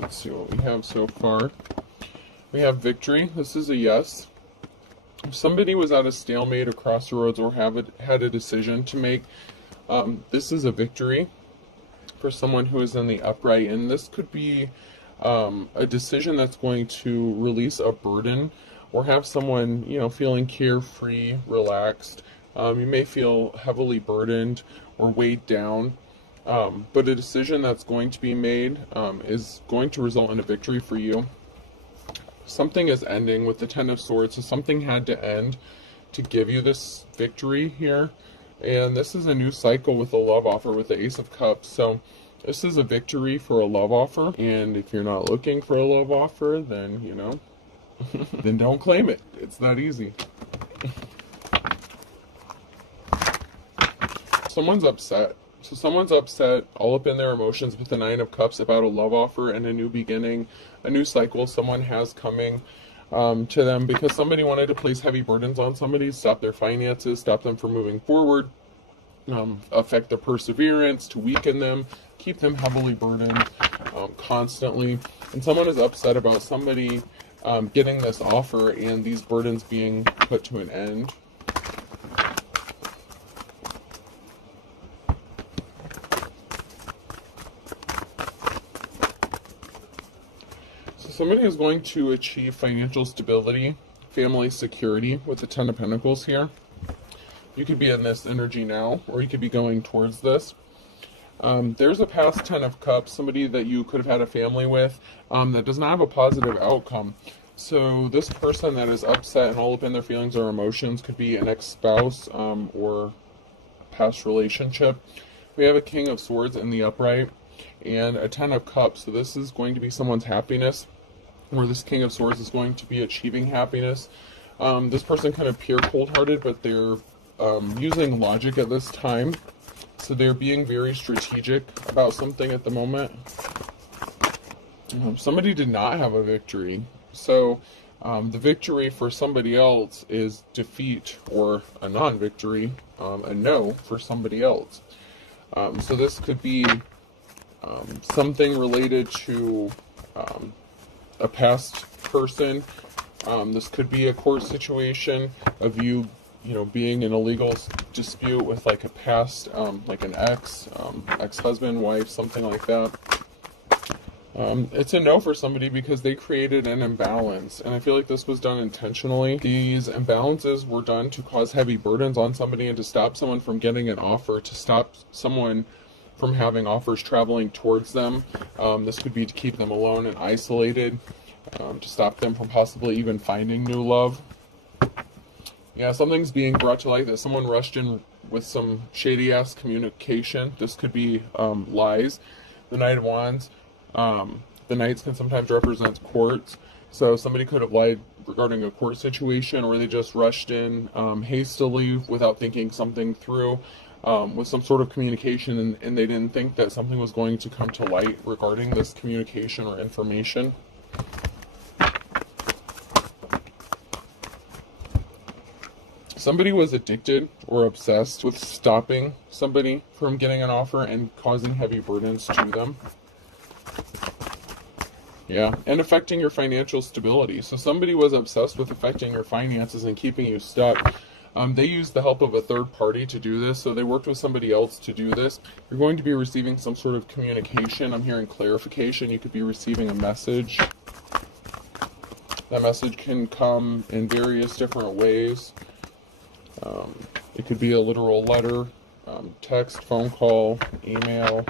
Let's see what we have so far. We have victory. This is a yes. If somebody was at a stalemate or crossroads or had a decision to make, this is a victory for someone who is in the upright. And this could be a decision that's going to release a burden or have someone, feeling carefree, relaxed. You may feel heavily burdened or weighed down. But a decision that's going to be made is going to result in a victory for you. Something is ending with the Ten of Swords, so something had to end to give you this victory here. And this is a new cycle with a love offer with the Ace of Cups. So this is a victory for a love offer. And if you're not looking for a love offer, then, then don't claim it. It's not easy. Someone's upset. So someone's upset, all up in their emotions with the Nine of Cups about a love offer and a new beginning, a new cycle someone has coming to them because somebody wanted to place heavy burdens on somebody, stop their finances, stop them from moving forward, affect their perseverance, to weaken them, keep them heavily burdened constantly. And someone is upset about somebody getting this offer and these burdens being put to an end. Somebody is going to achieve financial stability, family security with the Ten of Pentacles here. You could be in this energy now, or you could be going towards this. There's a past Ten of Cups, somebody that you could have had a family with that does not have a positive outcome. So this person that is upset and all up in their feelings or emotions could be an ex-spouse or past relationship. We have a King of Swords in the upright and a Ten of Cups. So this is going to be someone's happiness, where this King of Swords is going to be achieving happiness. This person can appear cold-hearted, but they're using logic at this time. So they're being very strategic about something at the moment. Somebody did not have a victory. So the victory for somebody else is defeat or a non-victory, a no for somebody else. So this could be something related to a past person. This could be a court situation of you, being in a legal dispute with like a past, like an ex-husband, wife, something like that. It's a no for somebody because they created an imbalance, and I feel like this was done intentionally. These imbalances were done to cause heavy burdens on somebody and to stop someone from getting an offer, to stop someone from having offers traveling towards them. This could be to keep them alone and isolated, to stop them from possibly even finding new love. Yeah, something's being brought to light that someone rushed in with some shady-ass communication. This could be lies. The Knight of Wands. The Knights can sometimes represent courts. So somebody could have lied regarding a court situation, or they just rushed in hastily without thinking something through. With some sort of communication, and they didn't think that something was going to come to light regarding this communication or information. Somebody was addicted or obsessed with stopping somebody from getting an offer and causing heavy burdens to them. Yeah, and affecting your financial stability. So somebody was obsessed with affecting your finances and keeping you stuck. They used the help of a third party to do this, so they worked with somebody else to do this. You're going to be receiving some sort of communication. I'm hearing clarification. You could be receiving a message. That message can come in various different ways. It could be a literal letter, text, phone call, email.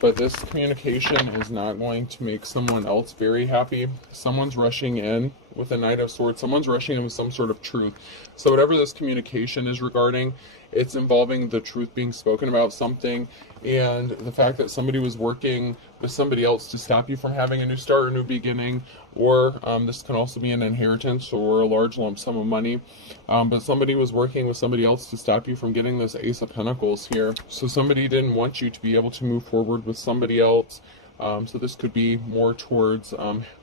But this communication is not going to make someone else very happy. Someone's rushing in with a Knight of Swords. Someone's rushing in with some sort of truth. So whatever this communication is regarding, it's involving the truth being spoken about something, and the fact that somebody was working with somebody else to stop you from having a new start or a new beginning, or this can also be an inheritance or a large lump sum of money, but somebody was working with somebody else to stop you from getting this Ace of Pentacles here. So somebody didn't want you to be able to move forward with somebody else. So this could be more towards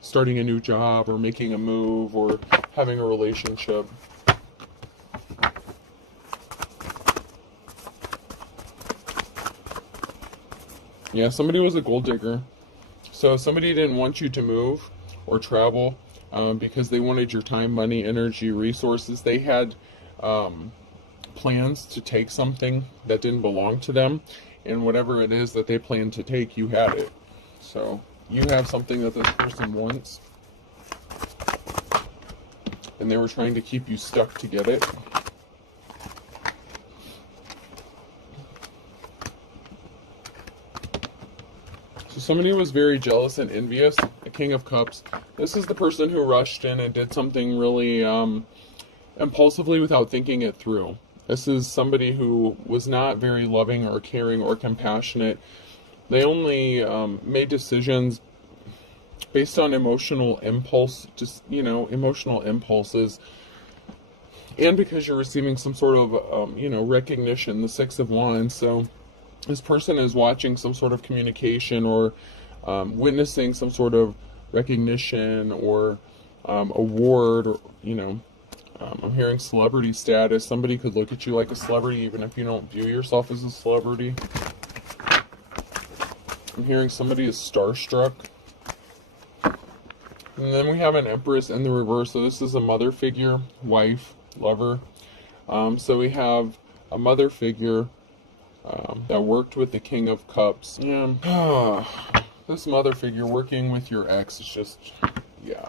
starting a new job or making a move or having a relationship. Yeah, somebody was a gold digger. So somebody didn't want you to move or travel because they wanted your time, money, energy, resources. They had plans to take something that didn't belong to them, and whatever it is that they planned to take, you had it. So you have something that this person wants, and they were trying to keep you stuck to get it. So somebody was very jealous and envious. The King of Cups. This is the person who rushed in and did something really impulsively without thinking it through. This is somebody who was not very loving or caring or compassionate. They only made decisions based on emotional impulse, just, emotional impulses. And because you're receiving some sort of, recognition, the Six of Wands. So this person is watching some sort of communication or witnessing some sort of recognition or award, or, I'm hearing celebrity status. Somebody could look at you like a celebrity even if you don't view yourself as a celebrity. I'm hearing somebody is starstruck. And then we have an Empress in the reverse. So this is a mother figure, wife, lover. So we have a mother figure that worked with the King of Cups. Yeah. This mother figure working with your ex is just, yeah.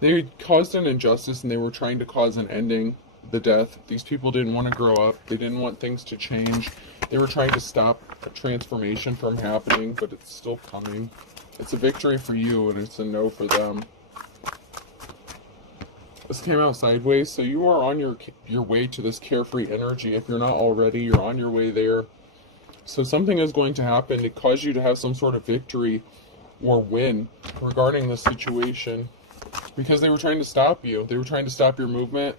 They caused an injustice and they were trying to cause an ending, the death. These people didn't want to grow up. They didn't want things to change. They were trying to stop a transformation from happening, but it's still coming. It's a victory for you and it's a no for them. This came out sideways, so you are on your way to this carefree energy. If you're not already, you're on your way there. So something is going to happen to cause you to have some sort of victory or win regarding the situation. Because they were trying to stop you. They were trying to stop your movement.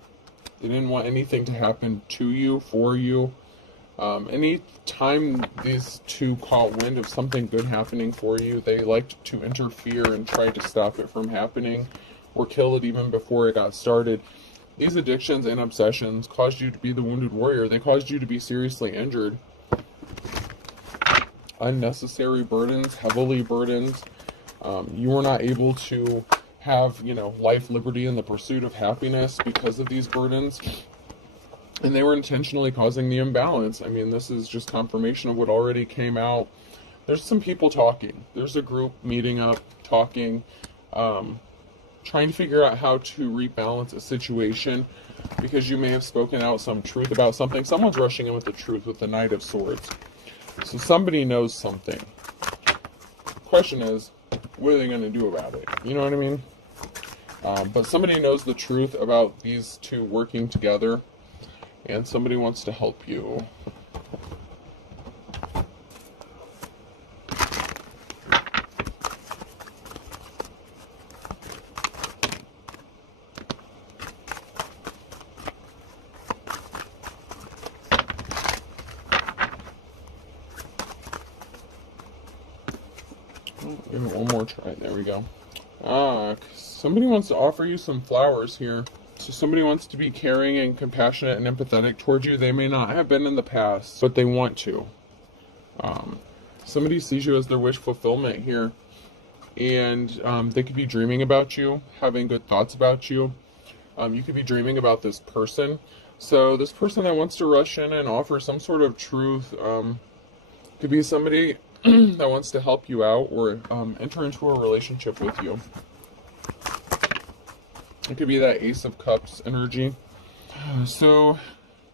They didn't want anything to happen to you, for you. Any time these two caught wind of something good happening for you, they liked to interfere and try to stop it from happening or kill it even before it got started. These addictions and obsessions caused you to be the wounded warrior. They caused you to be seriously injured. Unnecessary burdens, heavily burdened. You were not able to have, life, liberty, and the pursuit of happiness because of these burdens. And they were intentionally causing the imbalance. I mean, this is just confirmation of what already came out. There's some people talking. There's a group meeting up, talking, trying to figure out how to rebalance a situation because you may have spoken out some truth about something. Someone's rushing in with the truth with the Knight of Swords. So somebody knows something. Question is, what are they going to do about it? You know what I mean? But somebody knows the truth about these two working together, and somebody wants to help you. Give it one more try. There we go. Somebody wants to offer you some flowers here. So somebody wants to be caring and compassionate and empathetic towards you. They may not have been in the past, but they want to. Somebody sees you as their wish fulfillment here. And they could be dreaming about you, having good thoughts about you. You could be dreaming about this person. So this person that wants to rush in and offer some sort of truth could be somebody that wants to help you out or enter into a relationship with you. It could be that Ace of Cups energy. So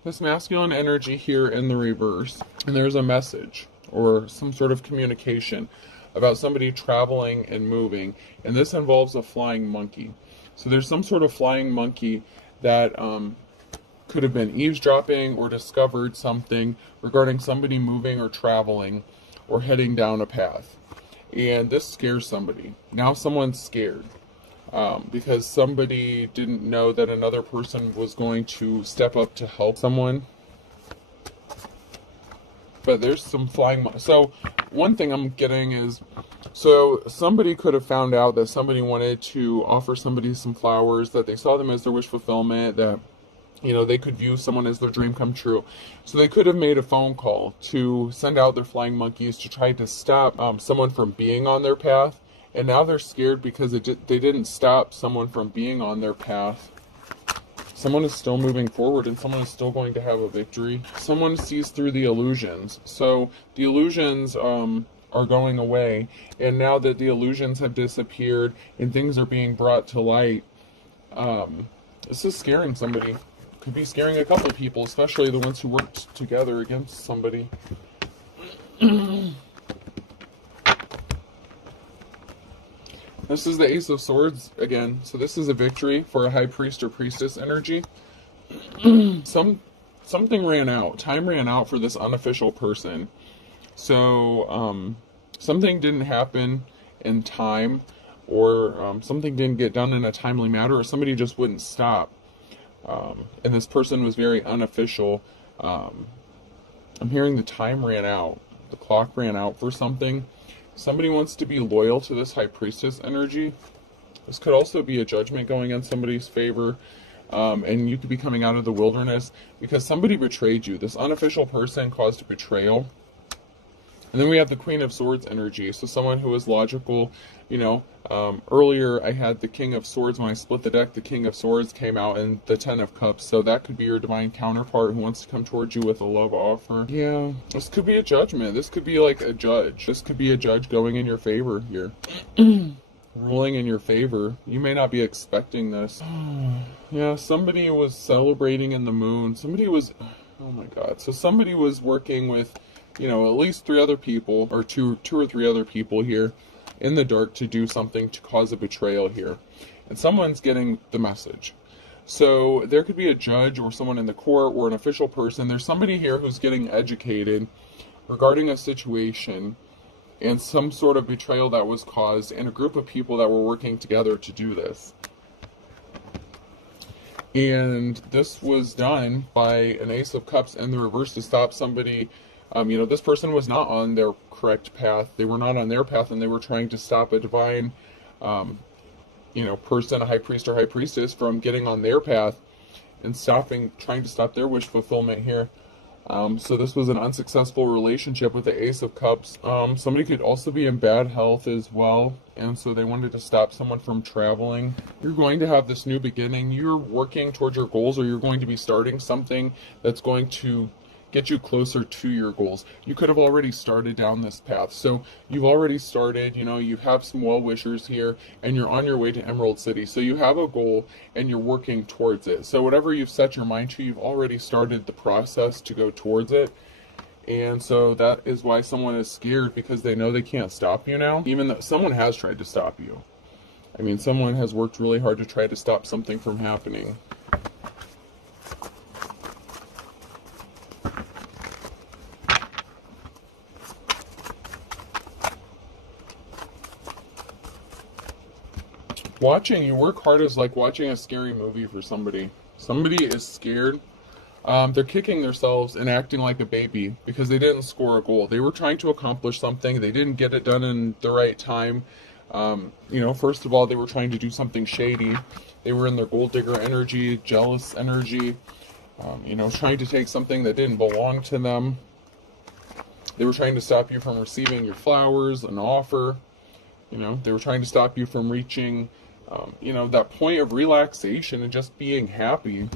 this masculine energy here in the reverse, and there's a message or some sort of communication about somebody traveling and moving, and this involves a flying monkey. So there's some sort of flying monkey that could have been eavesdropping or discovered something regarding somebody moving or traveling or heading down a path, and this scares somebody. Now someone's scared because somebody didn't know that another person was going to step up to help someone. But there's some flying. So one thing I'm getting is, so somebody could have found out that somebody wanted to offer somebody some flowers, that they saw them as their wish fulfillment, that You know, they could view someone as their dream come true. So they could have made a phone call to send out their flying monkeys to try to stop someone from being on their path. And now they're scared because they didn't stop someone from being on their path. Someone is still moving forward and someone is still going to have a victory. Someone sees through the illusions. So the illusions are going away. And now that the illusions have disappeared and things are being brought to light, this is scaring somebody. Could be scaring a couple of people, especially the ones who worked together against somebody. This is the Ace of Swords again. So this is a victory for a high priest or priestess energy. Something ran out. Time ran out for this unofficial person. So something didn't happen in time, or something didn't get done in a timely manner, or somebody just wouldn't stop. And this person was very unofficial. I'm hearing the time ran out. The clock ran out for something. Somebody wants to be loyal to this high priestess energy. This could also be a judgment going in somebody's favor. And you could be coming out of the wilderness because somebody betrayed you. This unofficial person caused a betrayal. And then we have the Queen of Swords energy. So someone who is logical, you know, earlier I had the King of Swords. When I split the deck, the King of Swords came out and the Ten of Cups. So that could be your divine counterpart who wants to come towards you with a love offer. Yeah, this could be a judgment. This could be like a judge. This could be a judge going in your favor here. Ruling in your favor. You may not be expecting this. Yeah, somebody was celebrating in the moon. Somebody was, oh my God. So somebody was working with, you know, at least 3 other people, or two or three other people here in the dark to do something to cause a betrayal here. And someone's getting the message. So there could be a judge or someone in the court or an official person. There's somebody here who's getting educated regarding a situation and some sort of betrayal that was caused, and a group of people that were working together to do this. And this was done by an Ace of Cups in the reverse to stop somebody. You know, this person was not on their correct path. They were not on their path, and they were trying to stop a divine, you know, person, a high priest or high priestess, from getting on their path and trying to stop their wish fulfillment here. So this was an unsuccessful relationship with the Ace of Cups. Somebody could also be in bad health as well, and so they wanted to stop someone from traveling. You're going to have this new beginning. You're working towards your goals, or you're going to be starting something that's going to get you closer to your goals. You could have already started down this path. So you've already started, you know, you have some well-wishers here, and you're on your way to Emerald City. So you have a goal and you're working towards it. So whatever you've set your mind to, you've already started the process to go towards it. And so that is why someone is scared, because they know they can't stop you now, even though someone has tried to stop you. I mean, someone has worked really hard to try to stop something from happening. Watching you work hard is like watching a scary movie for somebody. Somebody is scared. They're kicking themselves and acting like a baby because they didn't score a goal. They were trying to accomplish something. They didn't get it done in the right time. You know, first of all, they were trying to do something shady. They were in their gold digger energy, jealous energy, you know, trying to take something that didn't belong to them. They were trying to stop you from receiving your flowers, an offer. You know, they were trying to stop you from reaching, you know, that point of relaxation and just being happy.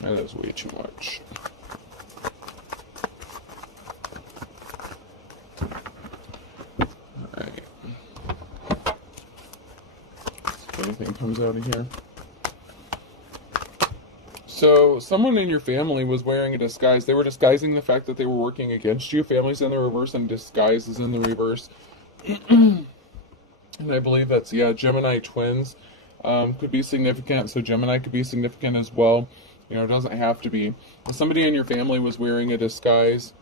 That is way too much. Alright. If anything comes out of here. So, someone in your family was wearing a disguise. They were disguising the fact that they were working against you. Family's in the reverse and disguise is in the reverse. And I believe that's, yeah, Gemini twins could be significant. So Gemini could be significant as well. You know, it doesn't have to be. Somebody in your family was wearing a disguise.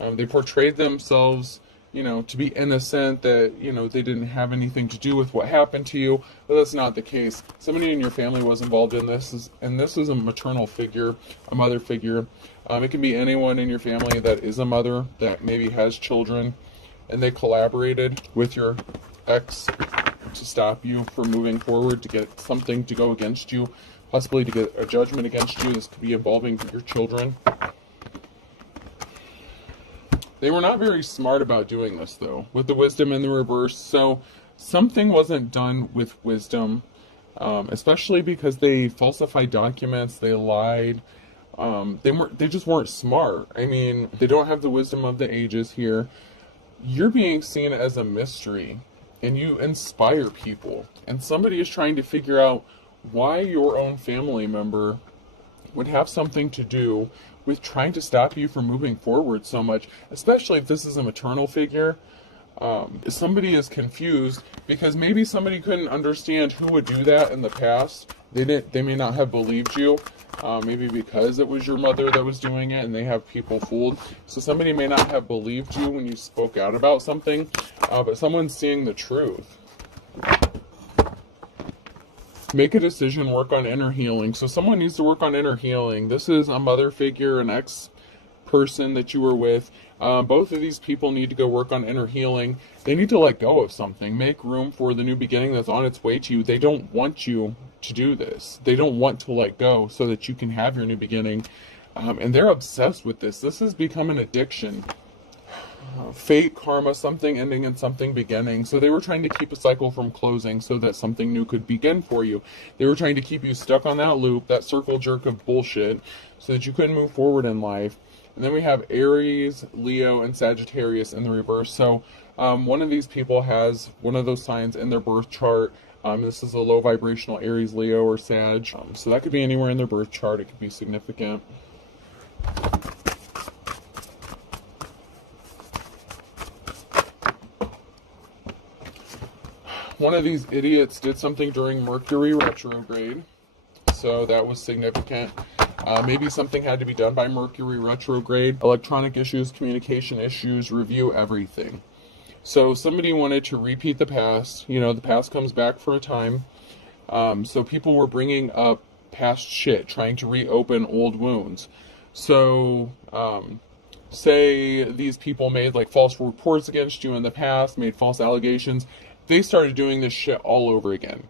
They portrayed themselves, you know, to be innocent, that, you know, they didn't have anything to do with what happened to you. But that's not the case. Somebody in your family was involved in this, and this is a maternal figure, a mother figure. It can be anyone in your family that is a mother, that maybe has children, and they collaborated with your ex to stop you from moving forward, to get something to go against you, possibly to get a judgment against you. This could be involving your children. They were not very smart about doing this, though, with the wisdom in the reverse. So something wasn't done with wisdom, especially because they falsified documents, they lied. They just weren't smart. I mean, they don't have the wisdom of the ages here. You're being seen as a mystery, and you inspire people. And somebody is trying to figure out why your own family member would have something to do with trying to stop you from moving forward so much, especially if this is a maternal figure. Somebody is confused because maybe somebody couldn't understand who would do that in the past. They may not have believed you, maybe because it was your mother that was doing it and they have people fooled. So somebody may not have believed you when you spoke out about something, but someone's seeing the truth. Make a decision, work on inner healing. So someone needs to work on inner healing. This is a mother figure, an ex-person that you were with. Both of these people need to go work on inner healing. They need to let go of something. Make room for the new beginning that's on its way to you. They don't want you to do this. They don't want to let go so that you can have your new beginning. And they're obsessed with this. This has become an addiction. Fate, karma, something ending and something beginning. So they were trying to keep a cycle from closing so that something new could begin for you. They were trying to keep you stuck on that loop, that circle jerk of bullshit, so that you couldn't move forward in life. And then we have Aries, Leo, and Sagittarius in the reverse. So one of these people has one of those signs in their birth chart. This is a low vibrational Aries, Leo, or Sag. So that could be anywhere in their birth chart. It could be significant. One of these idiots did something during Mercury retrograde, so that was significant. Maybe something had to be done by Mercury retrograde. Electronic issues, communication issues, review everything. So somebody wanted to repeat the past. You know, the past comes back for a time. So people were bringing up past shit, trying to reopen old wounds. So say these people made like false reports against you in the past, made false allegations. They started doing this shit all over again.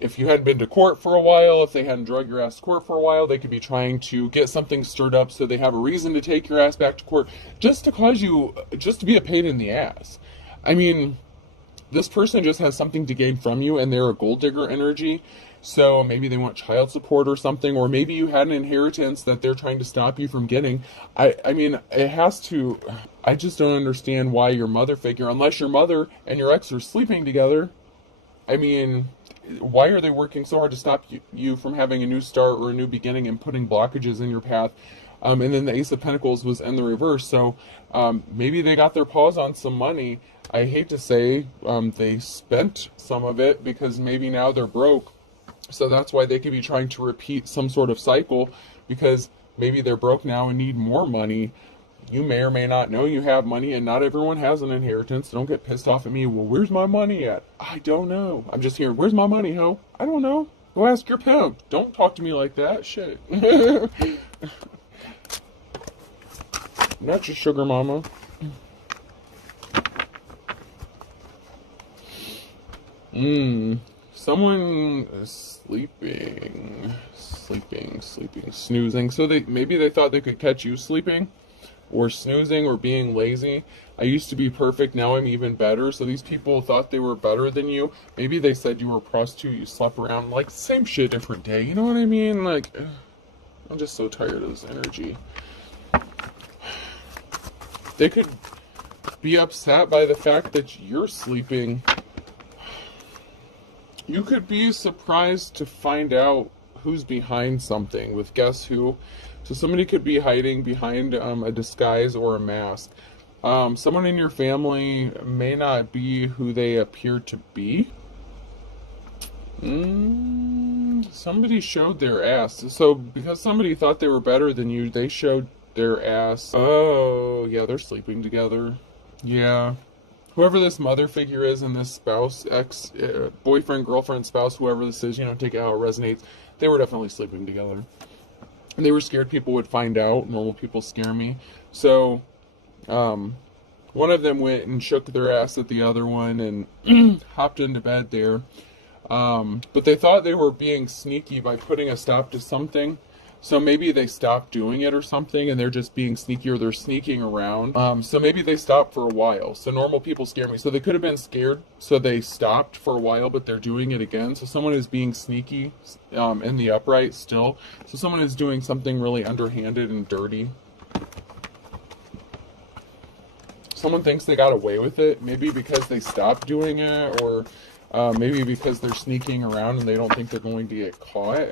If you hadn't been to court for a while, if they hadn't drug your ass to court for a while, they could be trying to get something stirred up so they have a reason to take your ass back to court just to cause you, just to be a pain in the ass. I mean, this person just has something to gain from you and they're a gold digger energy. So maybe they want child support or something, or maybe you had an inheritance that they're trying to stop you from getting. I mean, it has to, I just don't understand why your mother figure, unless your mother and your ex are sleeping together. I mean, why are they working so hard to stop you from having a new start or a new beginning and putting blockages in your path? And then the Ace of Pentacles was in the reverse. So maybe they got their paws on some money. I hate to say they spent some of it because maybe now they're broke. So that's why they could be trying to repeat some sort of cycle, because maybe they're broke now and need more money. You may or may not know you have money, and not everyone has an inheritance. Don't get pissed off at me. Well, where's my money at? I don't know. I'm just here. Where's my money, ho? I don't know. Go ask your pimp. Don't talk to me like that. Shit. Not your sugar mama. Someone is sleeping, snoozing. So maybe they thought they could catch you sleeping or snoozing or being lazy. I used to be perfect, now I'm even better. So these people thought they were better than you. Maybe they said you were a prostitute, you slept around, like same shit, different day. You know what I mean? Like, I'm just so tired of this energy. They could be upset by the fact that you're sleeping. You could be surprised to find out who's behind something with guess who. So somebody could be hiding behind a disguise or a mask. Someone in your family may not be who they appear to be. Somebody showed their ass. So because somebody thought they were better than you, they showed their ass. Oh, yeah, they're sleeping together. Yeah. Whoever this mother figure is and this spouse, ex, boyfriend, girlfriend, spouse, whoever this is, you know, take it how it resonates, they were definitely sleeping together. And they were scared people would find out. Normal people scare me. So, one of them went and shook their ass at the other one and hopped into bed there. But they thought they were being sneaky by putting a stop to something. So maybe they stopped doing it or something, and they're just being sneaky, or they're sneaking around. So maybe they stopped for a while. So normal people scare me. So they could have been scared, so they stopped for a while, but they're doing it again. So someone is being sneaky in the upright still. So someone is doing something really underhanded and dirty. Someone thinks they got away with it, maybe because they stopped doing it, or maybe because they're sneaking around and they don't think they're going to get caught.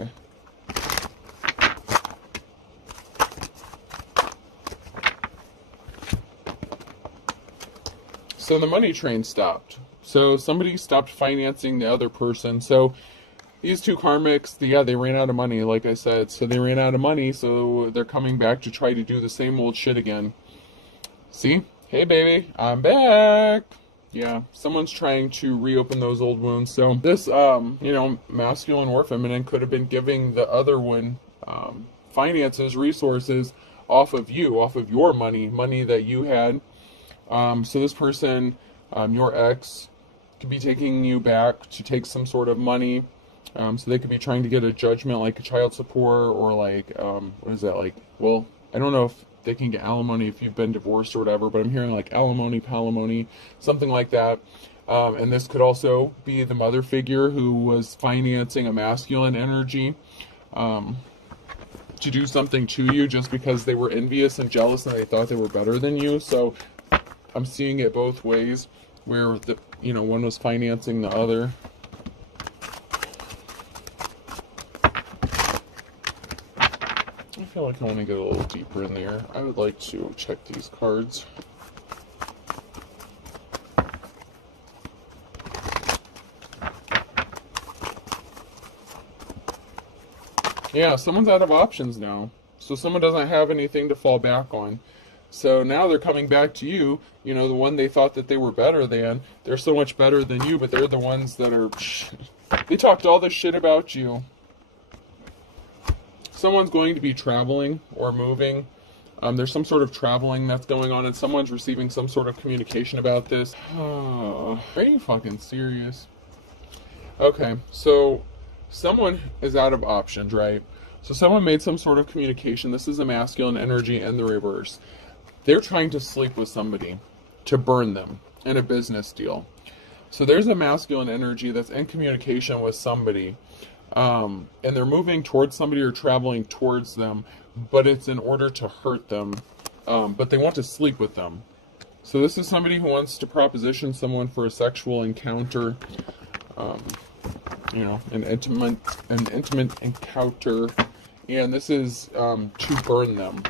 So the money train stopped. So somebody stopped financing the other person. So these two karmics, yeah, they ran out of money, like I said. So they ran out of money, so they're coming back to try to do the same old shit again. See? Hey, baby, I'm back. Yeah, someone's trying to reopen those old wounds. So this, masculine or feminine could have been giving the other one finances, resources off of you, off of your money that you had. So this person, your ex, could be taking you back to take some sort of money. So they could be trying to get a judgment, like a child support, or like, what is that, like, well, I don't know if they can get alimony if you've been divorced or whatever, but I'm hearing like alimony, palimony, something like that. And this could also be the mother figure who was financing a masculine energy to do something to you just because they were envious and jealous and they thought they were better than you. So I'm seeing it both ways, where the one was financing the other. I feel like I want to get a little deeper in there. I would like to check these cards. Yeah, someone's out of options now. So someone doesn't have anything to fall back on. So now they're coming back to you, the one they thought that they were better than. They're so much better than you, but they're the ones that are... They talked all this shit about you. Someone's going to be traveling or moving. There's some sort of traveling that's going on, and someone's receiving some sort of communication about this. Are you fucking serious? Okay, so someone is out of options, right? So someone made some sort of communication. This is a masculine energy in the reverse. They're trying to sleep with somebody to burn them in a business deal. So there's a masculine energy that's in communication with somebody. And they're moving towards somebody or traveling towards them, but it's in order to hurt them, but they want to sleep with them. So this is somebody who wants to proposition someone for a sexual encounter, an intimate encounter, and this is to burn them.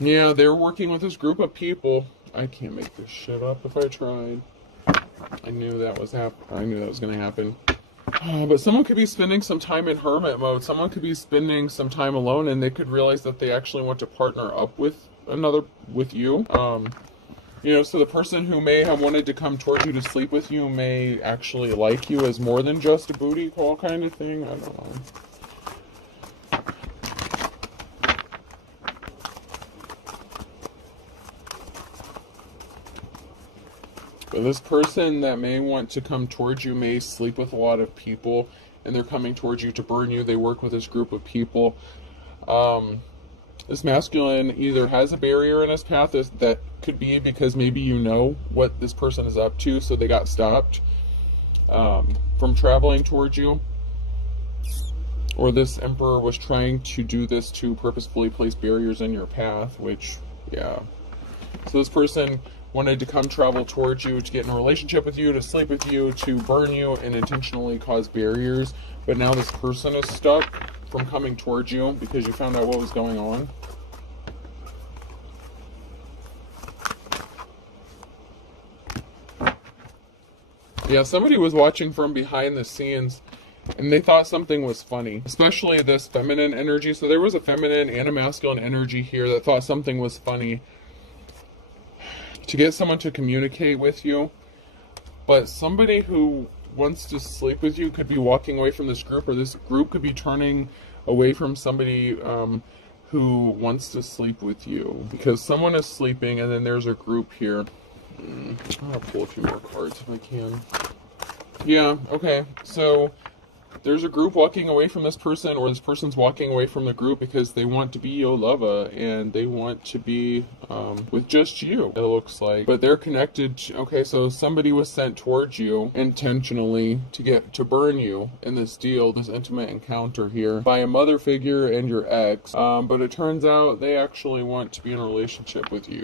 Yeah, they're working with this group of people. I can't make this shit up if I tried. I knew that was going to happen. But someone could be spending some time in hermit mode. Someone could be spending some time alone, and they could realize that they actually want to partner up with you. So the person who may have wanted to come towards you to sleep with you may actually like you as more than just a booty call kind of thing. I don't know. But this person that may want to come towards you may sleep with a lot of people, and they're coming towards you to burn you. They work with this group of people. This masculine either has a barrier in his path that could be because maybe you know what this person is up to, so they got stopped from traveling towards you. Or this emperor was trying to do this to purposefully place barriers in your path, which, yeah. So this person wanted to come travel towards you, to get in a relationship with you, to sleep with you, to burn you, and intentionally cause barriers. But now this person is stuck from coming towards you because you found out what was going on. Yeah, somebody was watching from behind the scenes, and they thought something was funny, especially this feminine energy. So there was a feminine and a masculine energy here that thought something was funny to get someone to communicate with you. But somebody who wants to sleep with you could be walking away from this group, or this group could be turning away from somebody who wants to sleep with you, because someone is sleeping, and then there's a group here. I'm gonna pull a few more cards if I can. Yeah, okay, so there's a group walking away from this person, or this person's walking away from the group because they want to be your lover, and they want to be with just you, it looks like. But they're connected. Okay, so somebody was sent towards you intentionally to burn you in this deal, this intimate encounter here, by a mother figure and your ex. But it turns out they actually want to be in a relationship with you.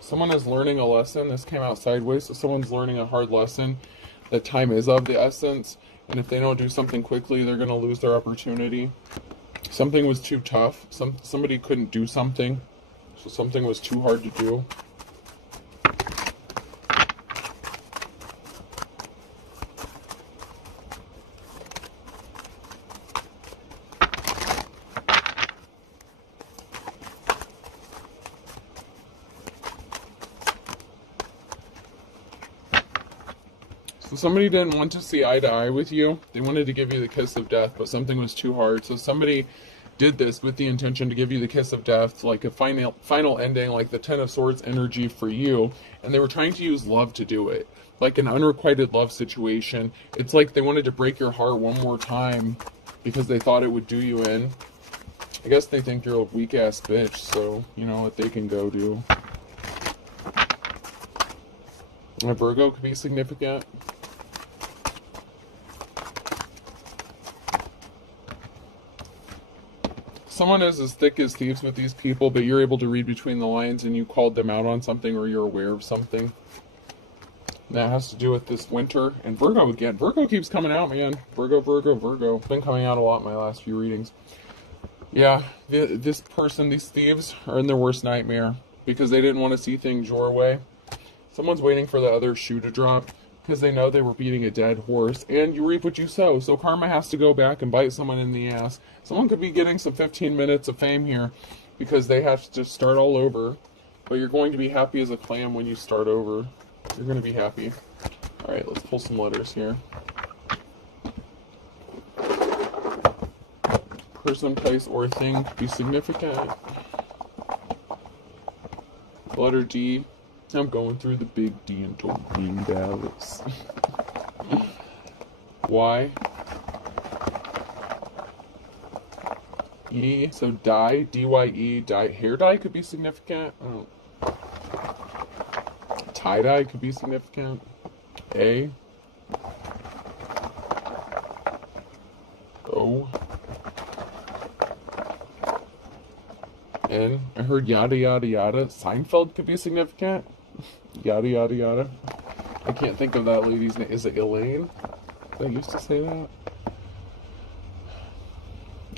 Someone is learning a lesson. This came out sideways, so someone's learning a hard lesson. That time is of the essence, and if they don't do something quickly, they're going to lose their opportunity. Something was too tough. Somebody couldn't do something, so something was too hard to do. So somebody didn't want to see eye to eye with you. They wanted to give you the kiss of death, but something was too hard. So somebody did this with the intention to give you the kiss of death, like a final ending, like the Ten of Swords energy for you. And they were trying to use love to do it, like an unrequited love situation. It's like they wanted to break your heart one more time because they thought it would do you in. I guess they think you're a weak-ass bitch, so you know what they can go do. A Virgo could be significant. Someone is as thick as thieves with these people, but you're able to read between the lines and you called them out on something, or you're aware of something. And that has to do with this winter. And Virgo again. Virgo keeps coming out, man. Virgo, Virgo, Virgo. Been coming out a lot in my last few readings. Yeah, this person, these thieves, are in their worst nightmare because they didn't want to see things your way. Someone's waiting for the other shoe to drop because they know they were beating a dead horse, and you reap what you sow. So karma has to go back and bite someone in the ass. Someone could be getting some 15 minutes of fame here because they have to start all over. But you're going to be happy as a clam when you start over. You're going to be happy. All right, let's pull some letters here. Person, place, or thing could be significant. Letter D. I'm going through the big D until being Dallas. Y. E. So dye, D-Y-E, dye. Hair dye could be significant. Tie dye could be significant. A. O. N. I heard yada yada yada. Seinfeld could be significant. Yada yada yada. I can't think of that lady's name. Is it Elaine? Did I used to say that?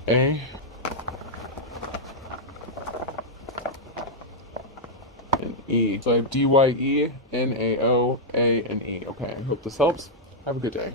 A. And E. So I have D-Y-E, N-A-O, A, and E. Okay, I hope this helps. Have a good day.